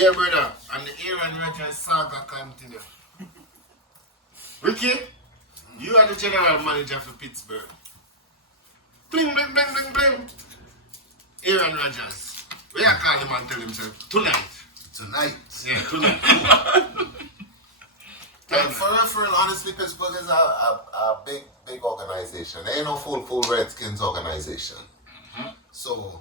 Yeah, brother. And the Aaron Rodgers saga continue. Ricky, you are the general manager for Pittsburgh. Bling, bling, bling, bling, bling. Aaron Rodgers. Where you call him and tell himself? Tonight. Yeah, tonight. And for real, honestly, Pittsburgh is a big organization. They ain't no full Redskins organization. So,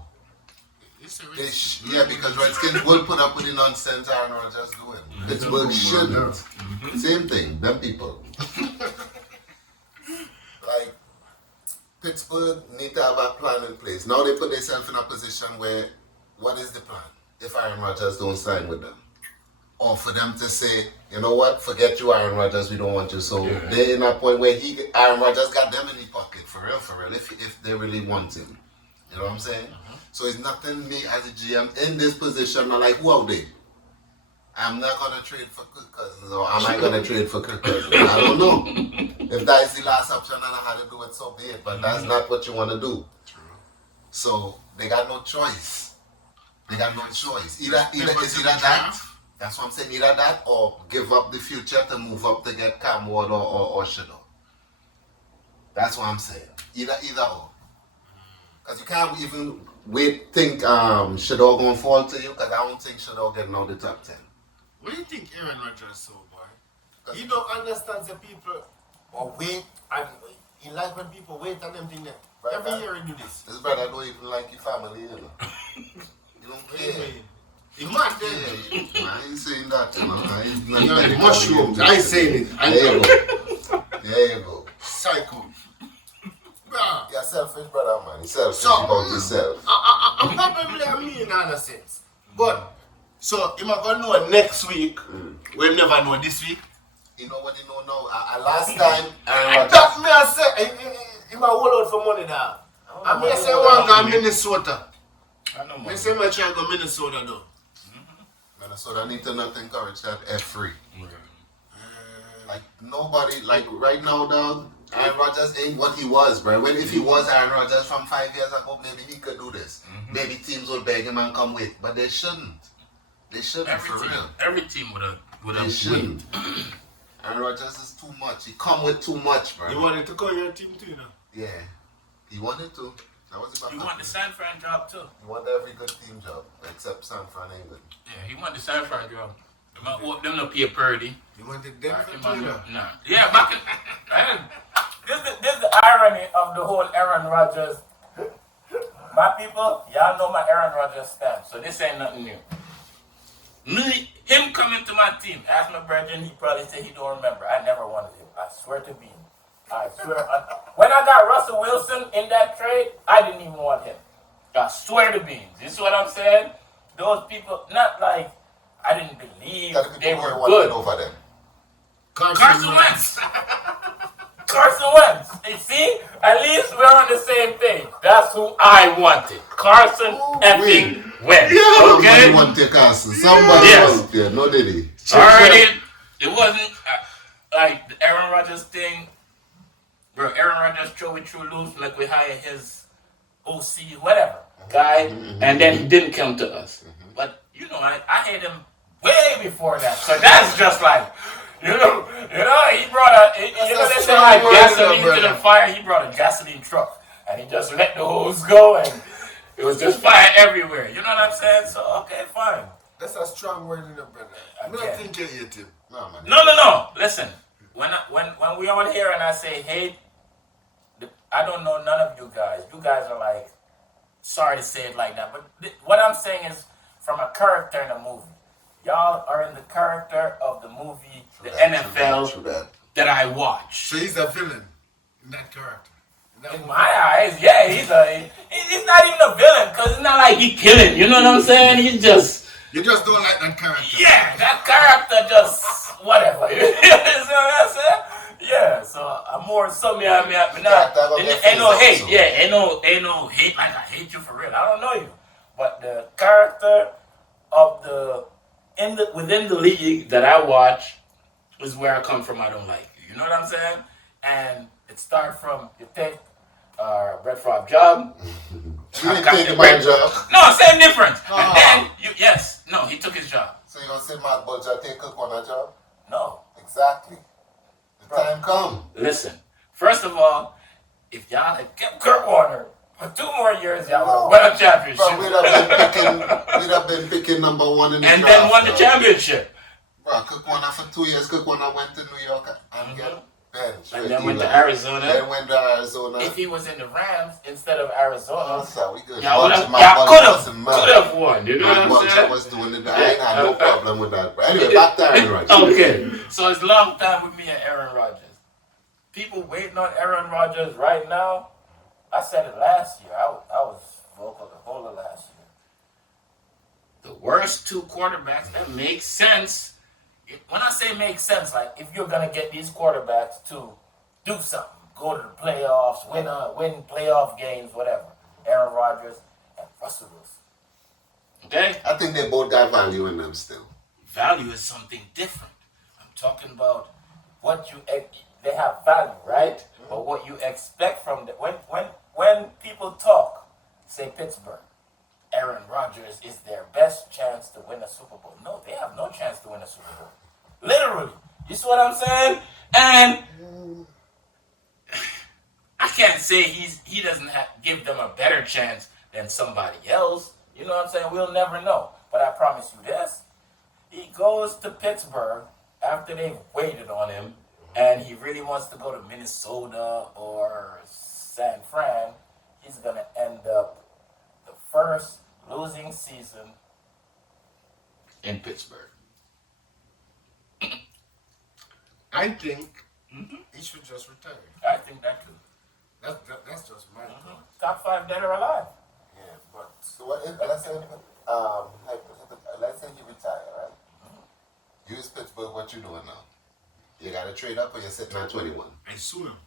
because Redskins will put up with the nonsense Aaron Rodgers doing. Pittsburgh shouldn't. Same thing, them people. Like, Pittsburgh need to have a plan in place. Now they put themselves in a position where, what is the plan if Aaron Rodgers don't sign with them? Or for them to say, you know what, forget you, Aaron Rodgers, we don't want you. So they're in a point where Aaron Rodgers got them in his pocket, for real, if they really want him. You know what I'm saying? So it's nothing me as a GM in this position, I'm like, who are they? I'm not going to trade for Kirk Cousins, or am I going to trade for Kirk Cousins? I don't know. If that is the last option and I had to do it, so be it. But that's not what you want to do. So they got no choice. Either that. That's what I'm saying, either that or give up the future to move up to get Cam Ward or Shadow. That's what I'm saying. Either or. Because you can't even think Shadow going to fall to you, because I don't think Shadow getting out the top 10. What do you think Aaron Rodgers so, boy? He don't understand the people or wait, and he like when people wait on them thing there. Every year he do this. This brother don't even like your family, you know. You don't care. He mad there. I ain't saying that, you know. You're the mushrooms. I ain't saying it. There you go. Psycho. You're selfish, brother, man. You're selfish about yourself. I'm probably a mean in a sense. But, so, you might going to know next week. We'll never know this week. You know what you know now? Last time, I said, he might hold out for money now. I may say one guy Minnesota. I say my try to go Minnesota though. Minnesota need to not encourage that F3. Like nobody, like right now, dog, Aaron Rodgers ain't what he was, bro. If he was Aaron Rodgers from 5 years ago, maybe he could do this. Maybe teams would beg him and come with, but they shouldn't. They shouldn't, for real. Every team would have win. Aaron Rodgers is too much. He come with too much, bro. He wanted to call your team too, you know? Yeah, he wanted to. That was about. He wanted the San Fran job too. He wanted every good team job except San Fran, England. Yeah, he wanted the San Fran job. Them no pay Purdy. He wanted Denver too, nah. Yeah, back in. This is the irony of the whole Aaron Rodgers. My people, y'all know my Aaron Rodgers stance, so this ain't nothing new. Him coming to my team. Ask my brethren, he probably said he don't remember. I never wanted him. I swear to being. I swear. When I got Russell Wilson in that trade, I didn't even want him. I swear to beans. You see what I'm saying? Those people, not like I didn't believe they were good. Over them. Carson Wentz. Carson Wentz. You see? At least we're on the same page. That's who I wanted. Carson effing Wentz. Yeah, okay? Somebody wanted Carson. Somebody wanted there. No, did he? Already, it wasn't like the Aaron Rodgers thing. Bro, Aaron Rodgers threw it through loose like we hired his OC, whatever, guy, and then he didn't come to us. But, you know, I had him way before that. So that's just like, you know, he brought they say like gasoline to the fire, he brought a gasoline truck. And he just let the hose go and it was just fire everywhere. You know what I'm saying? So, okay, fine. That's a strong word in the brother. I'm not thinking you hate him. No. Listen, when we on here and I say hate, I don't know none of you guys. You guys are like, sorry to say it like that, but what I'm saying is from a character in a movie. Y'all are in the character of the movie, the NFL that I watch. So he's a villain in that character. In my eyes, yeah, he's not even a villain because it's not like he killing. You know what I'm saying? He's just. You just don't like that character. Yeah, that character just whatever. You know what I'm saying? Yeah, so I'm more something ain't no hate. Yeah, ain't no hate like I hate you for real. I don't know you. But the character of within the league that I watch is where I come from. I don't like you. You know what I'm saying? And it starts from you take Brett Favre job. You didn't take my job. No, same difference. And then No, he took his job. So you gonna say Matt Bulger take Cook on a job? No. Exactly. The time come. Listen, first of all, if y'all had kept Kurt Warner for 2 more years, y'all would have won a championship. Bro, we'd have been picking number 1 in the and draft. then won the championship. Bro, Cook Warner for 2 years. Cook Warner went to New York and get benched. And then went to Arizona. Then went to Arizona. If he was in the Rams instead of Arizona, we good. y'all could have won. You know what I'm saying? Was doing it. I ain't had no problem with that. But anyway, back to Aaron Rodgers. Okay, so it's long time with me and Aaron Rodgers. People waiting on Aaron Rodgers right now. I said it last year. I was vocal the whole of last year. The worst 2 quarterbacks that make sense. When I say make sense, like if you're gonna get these quarterbacks to do something, go to the playoffs, win playoff games, whatever. Aaron Rodgers and Russell Wilson. Okay? I think they both got value in them still. Value is something different. I'm talking about what you they have value, right? Mm-hmm. But what you expect from them. When people talk, say Pittsburgh, Aaron Rodgers is their best chance to win a Super Bowl. No, they have no chance to win a Super Bowl. Literally. You see what I'm saying? And I can't say he doesn't give them a better chance than somebody else. You know what I'm saying? We'll never know. But I promise you this. He goes to Pittsburgh after they've waited on him, and he really wants to go to Minnesota or San Fran. He's going to end up the first losing season in Pittsburgh. I think he should just retire. I think that too. That's just my thought. Top 5 dead or alive. Yeah, but so what if let's say you retire, right? Use Pittsburgh, what you doing now? You gotta trade up or you're sitting at 21? I sue him.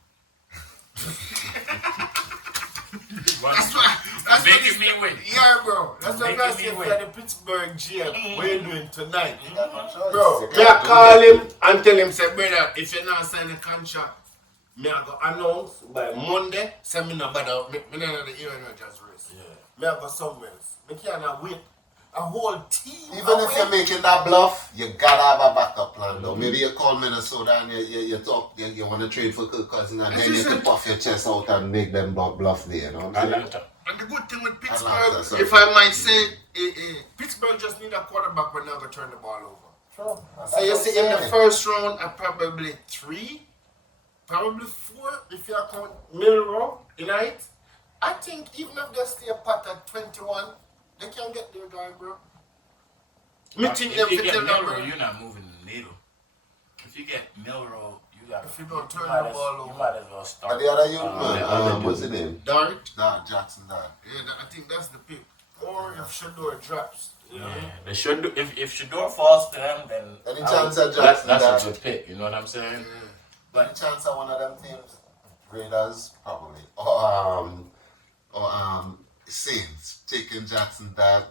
That's making me win. Yeah, bro. That's what I'm saying for the Pittsburgh GM. What are you doing tonight? Bro, I call him and tell him, say, brother, if you're not signing a contract, me I go announce by Monday, say me not bother, me not know the Aaron Rodgers race. Yeah. Me I go somewhere else. Me can't wait. A whole team. Even if you're making that bluff, you gotta have a backup plan though. Maybe you call Minnesota and you talk, you want to trade for Kirk Cousins and then you can puff your chest out and make them bluff there, you know what I'm saying? And the good thing with Pittsburgh, if I might say, Pittsburgh just need a quarterback when they're going to turn the ball over. Sure. So you see in the first round, probably 3, probably 4, if you count Milrow tonight. I think even if they stay pat at 21, they can get their guy, bro. If you get Milrow, you're not moving the needle. If you get Milrow, you got. If you don't turn the ball over, you might as well start. And the other youth man, what's his name? Dart. Jackson Dart. Yeah, I think that's the pick. Or if Shador drops. Yeah. They should do, if Shador falls to them, then any chance of Jackson that's a good pick. You know what I'm saying? Yeah. But any chance of one of them teams, Raiders probably, or Saints taking Jackson Dart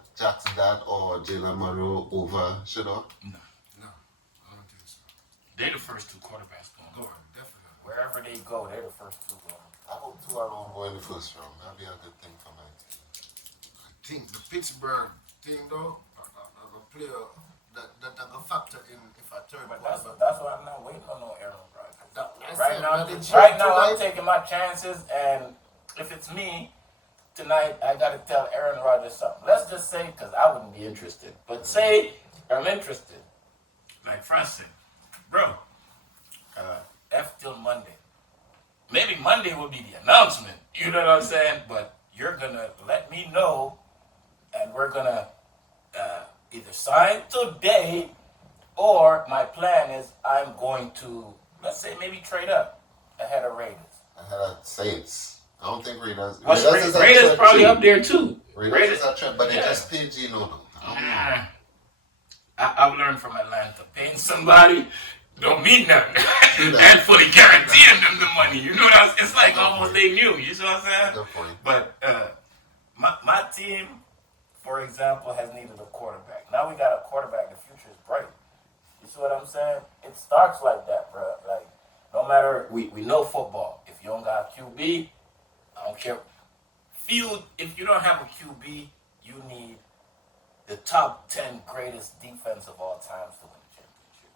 or Jalen Monroe over Shador? No, I don't think so. They're the first 2 quarterbacks going. Go on, definitely. Wherever they go, they're the first 2 going. I hope 2 are all going in the first round. That'd be a good thing for me. I think the Pittsburgh thing though, a player that a factor in if I turn. But that's why I'm not waiting on no Aaron Rodgers. Right Right now, I'm taking my chances, and if it's me tonight, I gotta tell Aaron Rodgers something. Let's just say, because I wouldn't be interested, but say I'm interested. Like Francis, bro, F till Monday. Maybe Monday will be the announcement. You know what I'm saying? But you're gonna let me know, and we're gonna either sign today, or my plan is I'm going to, let's say, maybe trade up ahead of Raiders. Ahead of Saints. I don't think Raiders. Raiders probably up there too. Raiders are trend, but they just paid Gino though. I've learned from Atlanta, paying somebody don't mean nothing, and fully guaranteeing them the money. You know what it's like almost they knew. You see what I'm saying? Good point. But my team, for example, has needed a quarterback. Now we got a quarterback. The future is bright. You see what I'm saying? It starts like that, bro. Like no matter we know football. If you don't got a QB, I don't care. If you don't have a QB, you need the top 10 greatest defense of all times to win a championship.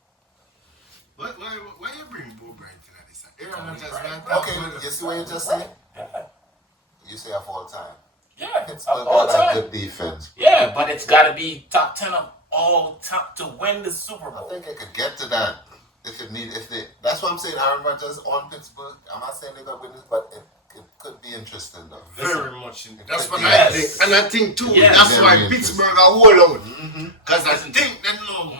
Why you bring Bo Bryant to this? Aaron Rodgers, Okay, you see what you just said? Yeah. You say of all time. Yeah, Pittsburgh of all got a time. good defense. Yeah, but it's got to be top 10 of all time to win the Super I Bowl. think it could get to that that's what I'm saying. Aaron Rodgers on Pittsburgh. I'm not saying they're gonna win this, but it could be interesting though. Very much. That's what Yes. I think. And I think too, Yes. that's why Very Pittsburgh are hold out. Mm-hmm. Because I think they know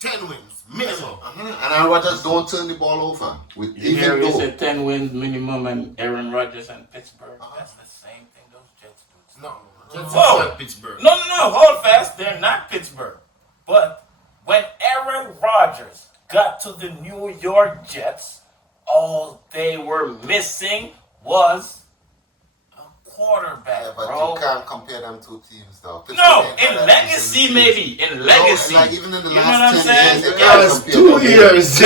10 wins, minimum. And Aaron Rodgers don't turn the ball over. You Even hear you though said 10 wins minimum and Aaron Rodgers and Pittsburgh. That's the same thing those Jets do. No, Jets Whoa. is not Pittsburgh. No, hold fast. They're not Pittsburgh. But when Aaron Rodgers got to the New York Jets, all they were missing was a quarterback, yeah, but bro. you can't compare them two teams though. No, Pittsburgh ain't in had that legacy, season. maybe. In legacy. No, like even in the You know what last I'm 10 saying? years, they The can't last compare 2 them. years.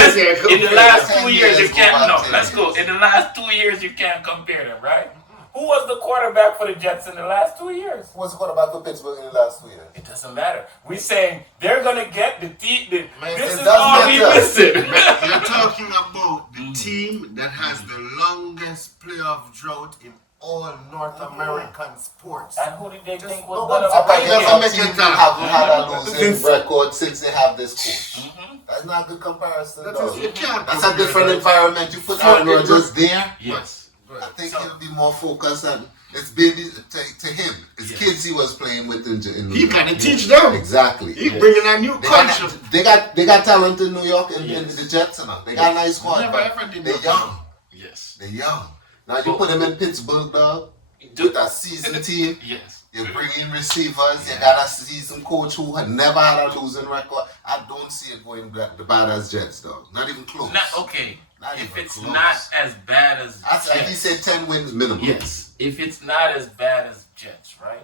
In the last 2 years, you 10 can't. years, No, go back let's 10 go. years. In the last 2 years, you can't compare them, right? Who was the quarterback for the Jets in the last 2 years? Who was the quarterback for Pittsburgh in the last 2 years? It doesn't matter. We're saying they're gonna get the team. This is does all we matter. missing. You're talking about the team that has the longest playoff drought in all North American sports. And who did they think was no gonna one's- I bring guess it? some teams haven't had a losing Since- record since they have this coach. That's not a good comparison though. You can't That's a compare different that. environment. You put Aaron Rodgers there, Yes. I think he'll be more focused on it's babies to him. It's kids he was playing with in He gotta teach them. Exactly. He bringing a new culture. They got talent in New York and the Jets and all. They got a nice squad. Never but ever did they're that. young. Yes. They're young. Now you put them in Pittsburgh, dog, with a seasoned team. Yes. You bring in receivers. You got a seasoned coach who had never had a losing record. I don't see it going the bad as Jets, dog. Not even close. Okay. Not If even it's close. not as bad as Jets, He said 10 wins minimum. yes. If it's not as bad as Jets, right?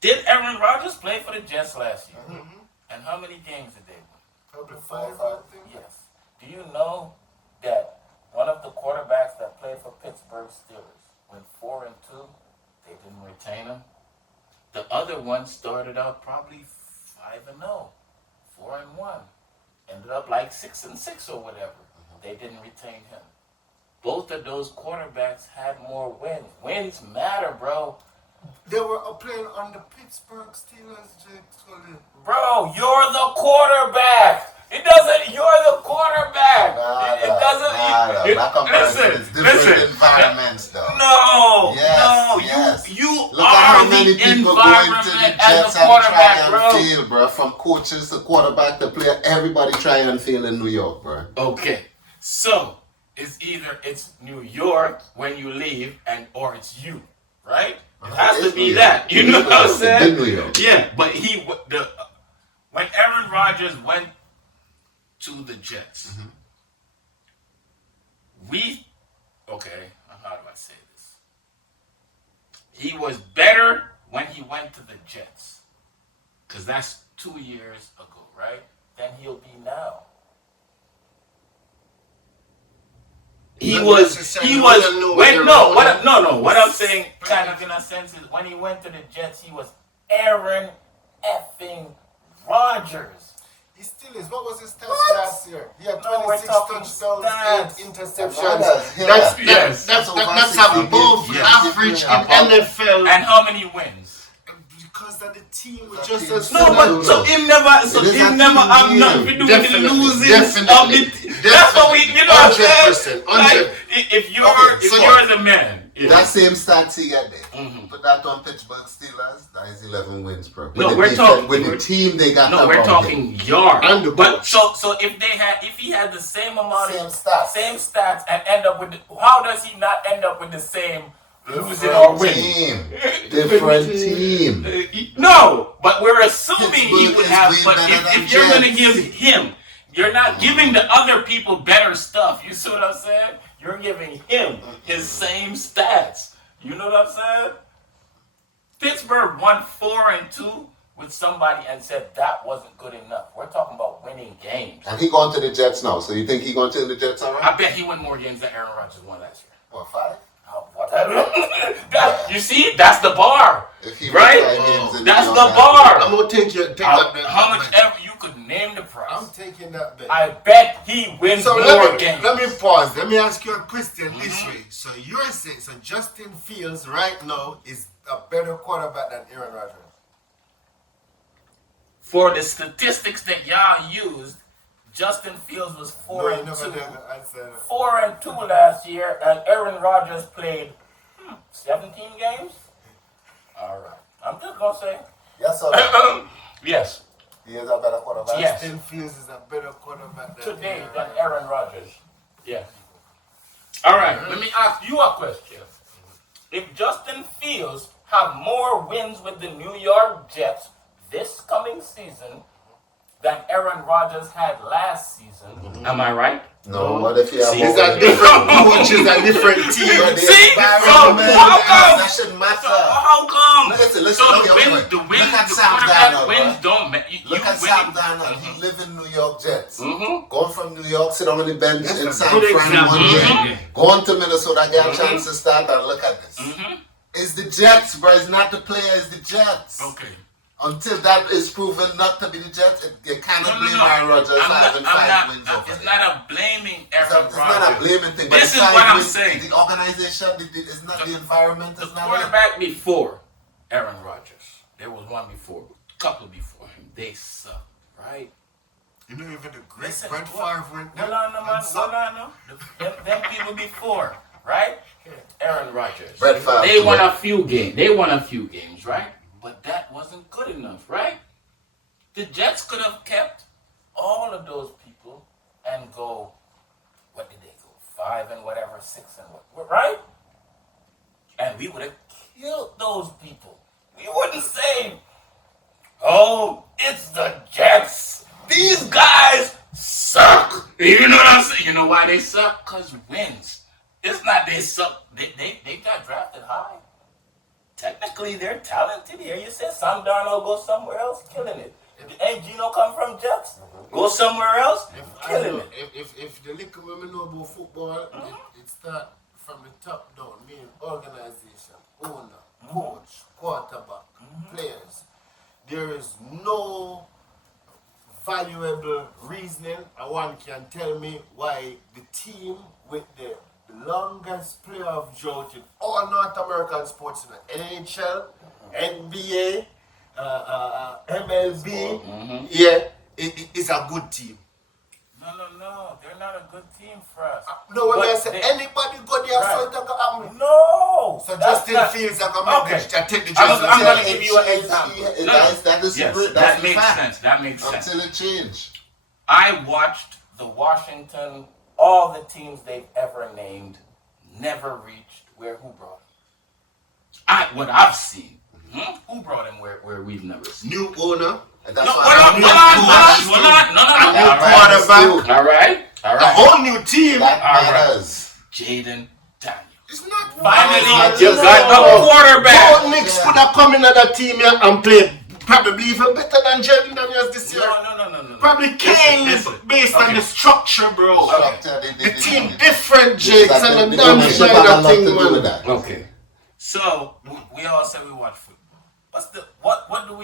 Did Aaron Rodgers play for the Jets last year? And how many games did they win? Probably 5, Yes. Do you know that one of the quarterbacks that played for Pittsburgh Steelers went 4-2? They didn't retain him. The other one started out probably 5-0, 4-1, ended up like 6-6 or whatever. They didn't retain him. Both of those quarterbacks had more wins. Wins matter, bro. They were playing on the Pittsburgh Steelers. Bro, you're the quarterback. It doesn't. You're the quarterback. It doesn't. That comparison is different environments, though. No, Yes, no. yes. You Look at how are many the people go into the environment Jets as a and try quarterback, and bro. fail, bro. From coaches to quarterback to player, everybody try and fail in New York, bro. Okay, so it's either it's New York when you leave, or it's you, right? It has to be that. You know what I'm saying? New York. Yeah, but when Aaron Rodgers went to the Jets, how do I say this? He was better when he went to the Jets, because that's 2 years ago, right? Than he'll be now. What I'm saying, kind of in a sense, is when he went to the Jets, he was Aaron effing Rodgers. He still is. What was his stats last year? He had No, we're 26 talking touchdowns, stats. 8 interceptions. Yes. That's over above 60 games. average in NFL. And how many wins? Because that the team was just as No, but so him never have nothing to do with the losing of the. That's what we, you know what I'm saying? 100%. Like, if you're the man. That same stats he got there. Put that on Pittsburgh Steelers. That is 11 wins, bro. No, we're talking with the team they got. No, we're talking yards. And the But coach. so if he had the same amount Same of stats. stats and end up with how does he not end up with the same losing or winning? Different team. No, but we're assuming he Pittsburgh would is have. way But better than if you're going to Jets. give him, you're not giving the other people better stuff. You see what I'm saying? You're giving him his same stats. You know what I'm saying? Pittsburgh won 4-2 with somebody and said that wasn't good enough. We're talking about winning games. And he going to the Jets now. So you think he going to the Jets alright? I bet he won more games than Aaron Rodgers won last year. What, 5? Whatever. You see, that's the bar, If he right? wins 5 games in That's New the York, bar. I'm gonna take that bet. How much ever you could name the price. I'm taking that bet. I bet he wins So more games. let me pause. Let me ask you a question this way. So you're saying Justin Fields right now is a better quarterback than Aaron Rodgers? For the statistics that y'all used, Justin Fields was 4-2. 4-2 last year, and Aaron Rodgers played 17 games. All right, I'm just gonna say yes or no? yes. He is a better quarterback. Yes. Justin Fields is a better quarterback Today than Aaron Rodgers. Yes. All right, let me ask you a question. If Justin Fields have more wins with the New York Jets this coming season than Aaron Rodgers had last season, am I right? No, what if he have It's a different coach, it's a different team. See? So how come? That shouldn't matter. How come? Listen, So the look at the Sam quarterback Darnold, wins bro. don't matter. Look at Sam Darnold. He live in New York Jets. Going from New York, sit on the bench That's in a San good Fran example. one game. Going to Minnesota, get a chance to start and look at this. It's the Jets, bro. It's not the player, it's the Jets. Okay. Until that is proven not to be the Jets, you cannot blame Aaron Rodgers for having 5 wins over It's them. not a blaming It's Aaron Rodgers. not a blaming thing. But This the is five what I'm wins, saying. The organization, it's not the environment. The It's not quarterback before Aaron Rodgers, there was one before, couple before him. They suck, right? You know, even the great Listen, Brett Favre went No. Them people before, right? Aaron Rodgers. Brett Favre, They won yeah. a few games. They won a few games, right? But that wasn't good enough, right? The Jets could have kept all of those people and go, what did they go? 5 and whatever, 6 and what, right? And we would have killed those people. We wouldn't say, oh, it's the Jets. These guys suck. You know what I'm saying? You know why they suck? Because wins. It's not they suck. They got drafted high. Technically, they're talented. Here you said Sam Darnold go somewhere else, killing it. Ain't Gino come from Jets? Go somewhere else, killing it. If the little women know about football, it starts from the top down, meaning organization, owner, coach, quarterback, players. There is no valuable reasoning, and one can tell me why the team with the longest player of drought in all North American sports, in the NHL, NBA, MLB, it's a good team. No, they're not a good team for us. No, when But I say anybody go there, Right. so it can happen. No. So that's Justin not- Fields are gonna Okay. take the I'm Justin gonna Fields. give you an example. That is Yes, that's that the makes fact. sense. That makes sense. Until it changed. I watched the Washington, all the teams they've ever named never reached who brought him. What I've seen. Who brought him where we've never seen? New owner, And that's No, why hold on. new All quarterback, right. a whole new team. that All right. matters. Jaden Daniels. It's not Finally, you you got a quarterback. Both Knicks could have come in at that team here and played probably even better than Jaden Daniels this year. No. Probably Kane Listen. based on the structure, bro. Structure, The team different, Jakes, and the damn ownership Schneider has a lot to thing, do with man. that. Okay. So we all say we watch football. What do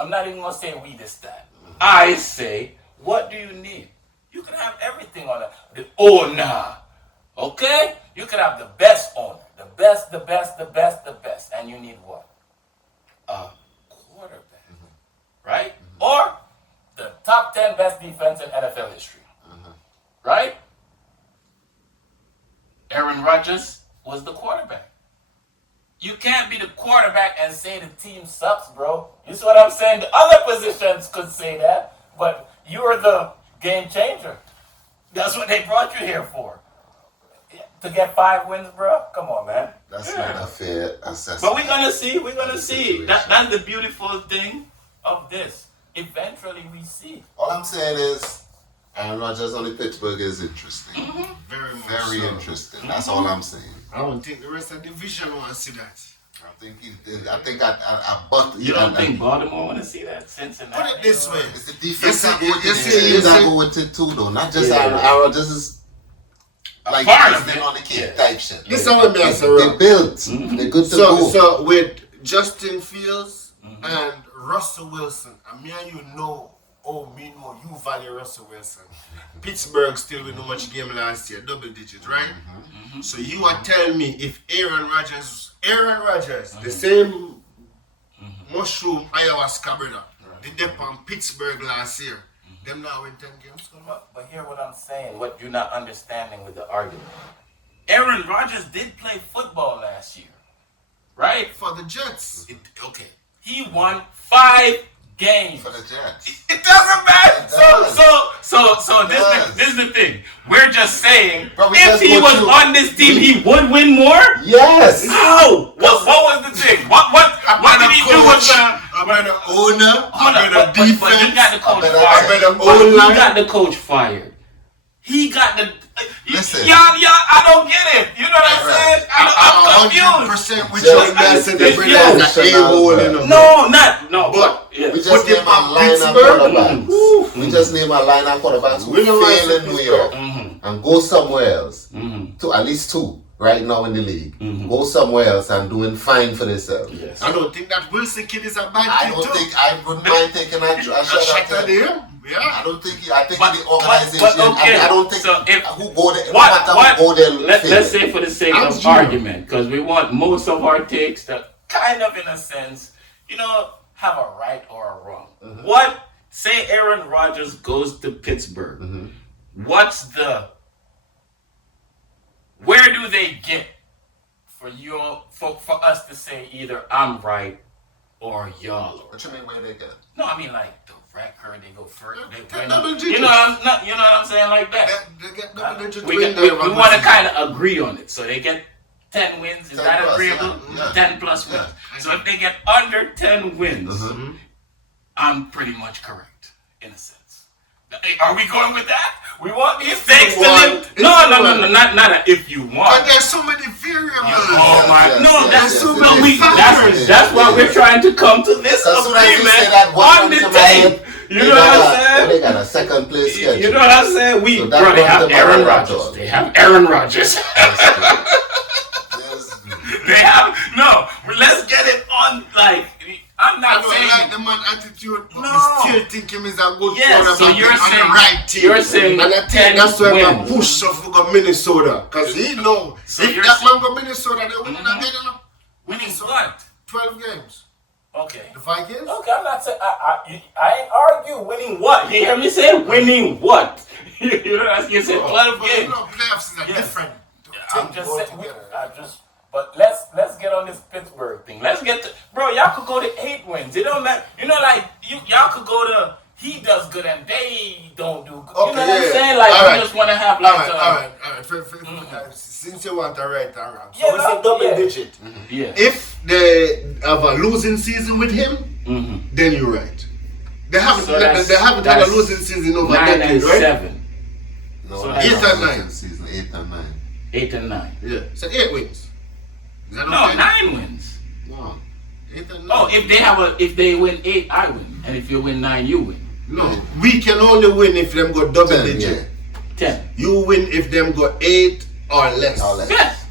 I'm not even gonna say we this time. I say, what do you need? You can have everything on the owner. Okay? You can have the best owner. The best. And you need what? A quarterback. Right? Or the top 10 best defense in NFL history. Right? Aaron Rodgers was the quarterback. You can't be the quarterback and say the team sucks, bro. You see what I'm saying? The other positions could say that, but you're the game changer. That's what they brought you here for. To get 5 wins, bro? Come on, man. That's not a fair assessment. But we're gonna see. That's the beautiful thing of this. Eventually we see. All I'm saying is, Aaron Rodgers on the Pittsburgh is interesting. Very much Very so. interesting. That's all I'm saying. I don't think the rest of the division want to see that. I think but You don't think Baltimore want to see that? Cincinnati? Put it this way. it's the defense Yes, that go with yes, the yes, team yes, that yes. go with it too, though. Not just Yeah. Aaron Rodgers is. like part of icing it. on the cake type shit. This is what me answer. They built. They're good to go. So with Justin Fields and Russell Wilson, and me and you know, me know you value Russell Wilson. Pittsburgh still with no much game last year, double digits, right? So you are telling me if Aaron Rodgers, the same mushroom ayahuasca brother, did dip on Pittsburgh last year, them now win 10 games. But hear what I'm saying, what you're not understanding with the argument. Aaron Rodgers did play football last year, right? For the Jets. Okay. He won 5 games. For the Jets. It doesn't matter. It does. So this is the thing. We're just saying, Bro, if he was on this team, he would win more. Yes. How? What was the thing? What did he do with the? I'm an owner. I'm an defense. But he got the coach I'm fired. an He got the coach fired. He got the. Listen. Y'all, I don't get it. You know what I'm saying? I'm confused. 100% with your man said the brother No, but yeah. We just name a line of quarterbacks. We just name a line of quarterbacks who fail in New York and go somewhere else. To at least 2 right now in the league. Go somewhere else and doing fine for themselves. Yes. I don't think that Wilson kid is a bad I kid don't too. think I wouldn't mind taking a shot at him. Yeah. I don't think I think the organization. okay. I don't think So if- who go there. What? Who go there. Let's say for the sake I'm of sure. argument, because we want most of our takes to kind of, in a sense, have a right or a wrong. What? Say Aaron Rodgers goes to Pittsburgh. What's the? Where do they get for us to say either I'm right or y'all? What you mean where they get? No, I mean like the record. They go first. They win. Double You digits. know what I'm saying, like that. They get double digit We win. want to kind of agree on it. So they get 10 wins. Is 10 that plus, agreeable? yeah. 10 plus wins. Yeah. So if they get under 10 wins, I'm pretty much correct, in a sense. Are we going with that? We want these things to live. No, not a if you want. But there's so many variables. Oh my! Yes, No, yes, that's yes, so yes, no. yes, That's why we're trying to come to this As soon as you agreement say that, what on the comes to my head, tape. You know what I'm saying? They got a second place schedule. You know what I'm saying? So Bro, that they have comes to Aaron my Rodgers. head. They have Aaron Rodgers. Yes. They have no. Let's get it on. Like I'm I not don't saying. like the man attitude, but No. we still think him is a good Yes, so quarterback you're on saying- the right team. you're saying and I think 10 that's why I wins. push up for Minnesota. Because he know So if you're that saying- man go Minnesota, they win again, you know. Winning what? 12 games. Okay. The Vikings? Okay, I'm not saying I ain't argue winning what. You hear me say winning what? You know what I'm saying? 12 But games. you know, playoffs is a Yes. different I'm thing just altogether. saying. But let's get on this Pittsburgh thing. Let's get to, bro. Y'all could go to 8 wins. It don't matter. You know, like y'all could go to he does good and they don't do good. Okay, you know what I'm yeah. saying? Like All we right. just want to have All like right. Since you want a right and wrong, so Yeah, it's like, a double yeah. digit. yeah. If they have a losing season with him, then you're right. They haven't. So that's- they haven't had a that's losing season over 9 decade, and right? 7, No, So that's 8 not and 9. losing season. 8 and 9. 8 and 9. Yeah. So 8 wins. Is that No, okay? 9 wins. No. 8 and 9. Oh, if they win 8, I win, and if you win 9, you win. No, we can only win if them go double 10, digit. 10. You win if them go 8 or less. Or less.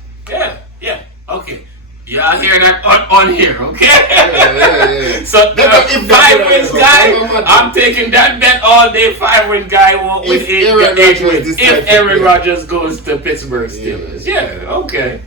Yeah. Okay. Y'all hear that on here, okay? Yeah. So the If 5 wins guy, I'm I'm taking that bet all day. 5 win guy will win If 8 Aaron wins. Rodgers decides If to Aaron play. Rodgers goes to Pittsburgh Steelers, yeah, okay.